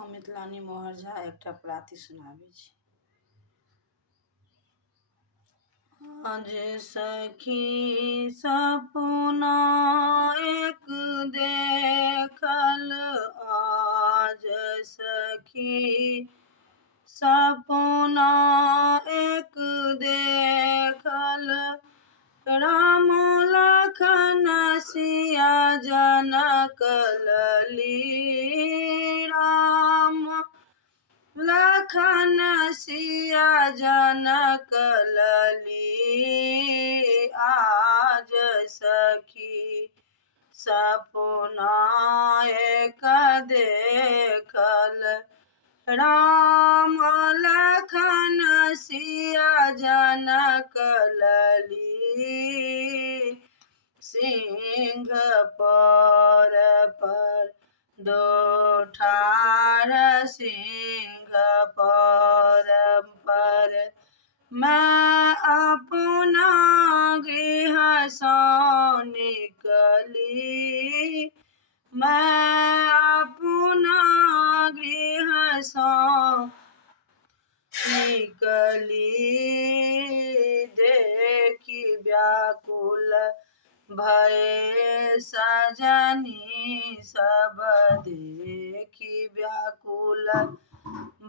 हम मिथिलानी मोहर झा एकटा प्राति सुनाबै छी। आज सखी सपना एक देखल, आज सखी सपना एक देखल, राम लखन सिया जनक लली, राम लखन सिया जनक लली। आज सखी सपना एक देखल, राम लखन सिया जनक लली, सिंह पर दो ठाढ़, सिंह पर मैं अपना गृह से निकली, मैं अपना गृह से निकली, देखी व्याकुल भये सजनी सब, देखी व्याकुल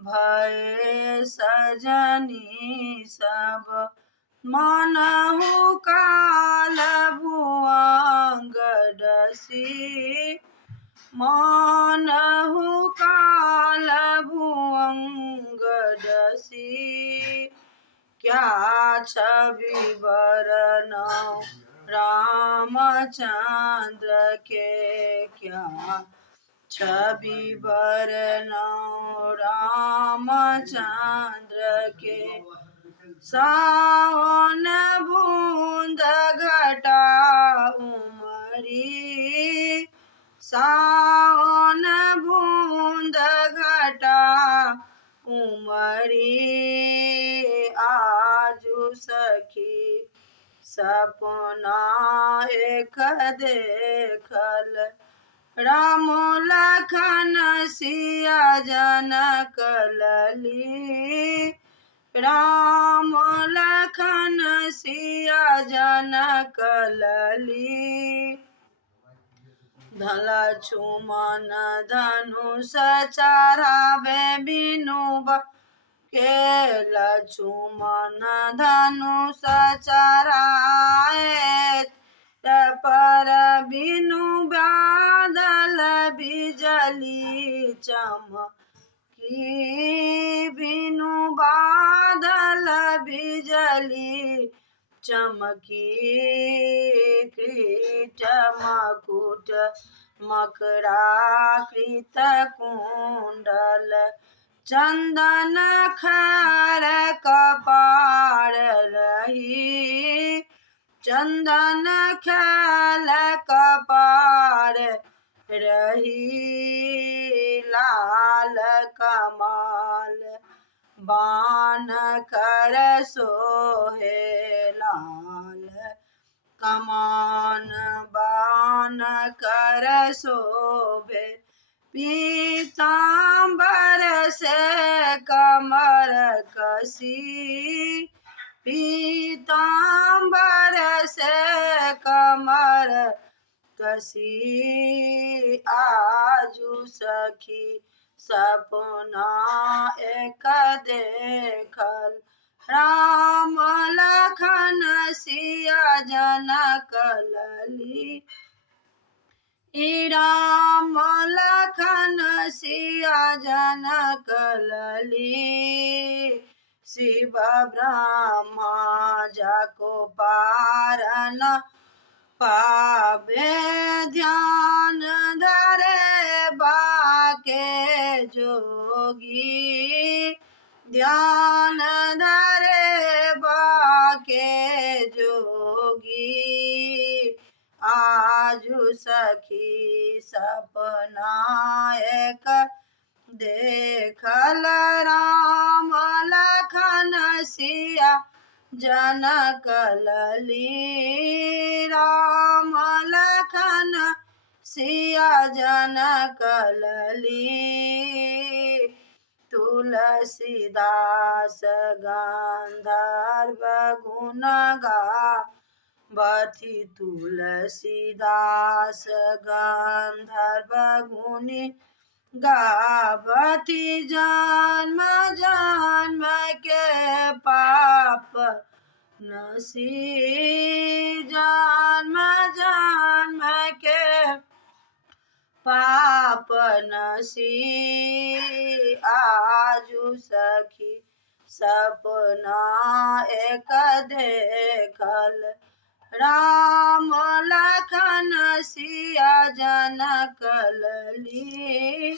भये सजनी सब, मनहु काल भुअंग डसी, मनहु काल भुअंग डसी। क्या छवि बरनौ रामचंद्र के, क्या छवि बरनौ रामचंद्र के, सावन बूंद घटा उमरी, सावन बूंद घटा उमरी। आजु सखी सपना एक देखल, राम लखन सिया जनक लली, राम लखन सिया जनक लली। लक्ष्मण धनुष चढ़ावे बिनु के, लक्ष्मण धनुष चढ़ाए पर बिनु बादल बिजली चमकी, बिनु बादल बिजली चमकी। कृत मकुट मकरा कृत कुंडल, चंदन खर कपार रही, चंदन खल कपार रही। लाल कमाल बाण कर सोहे, लाल कमान बाण कर शोभे, पीतांबर से कमर कसी, पीतांबर से कमर कसी। आजु सखी सपना एक देखल, राम लखन सिया जनक लली, राम लखन सिया जनक लली। शिव ब्रह्मा जाको पार न पावे, ध्यान धरे बाके जोगी, ध्यान धरे बाके जोगी। आजु सखी सपना एक देखल, राम लखन सिया जनक लली, राम लखन सिया जनक लली। तुलसीदास गंधर्व गुण गावथि तुलसीदास गंधर्व गुनि गावथि जन्म जन्म के पाप नसी जन्म जन्म के पाप नसी आजु सखी सपना एक देखल राम लखन सिया जनक लली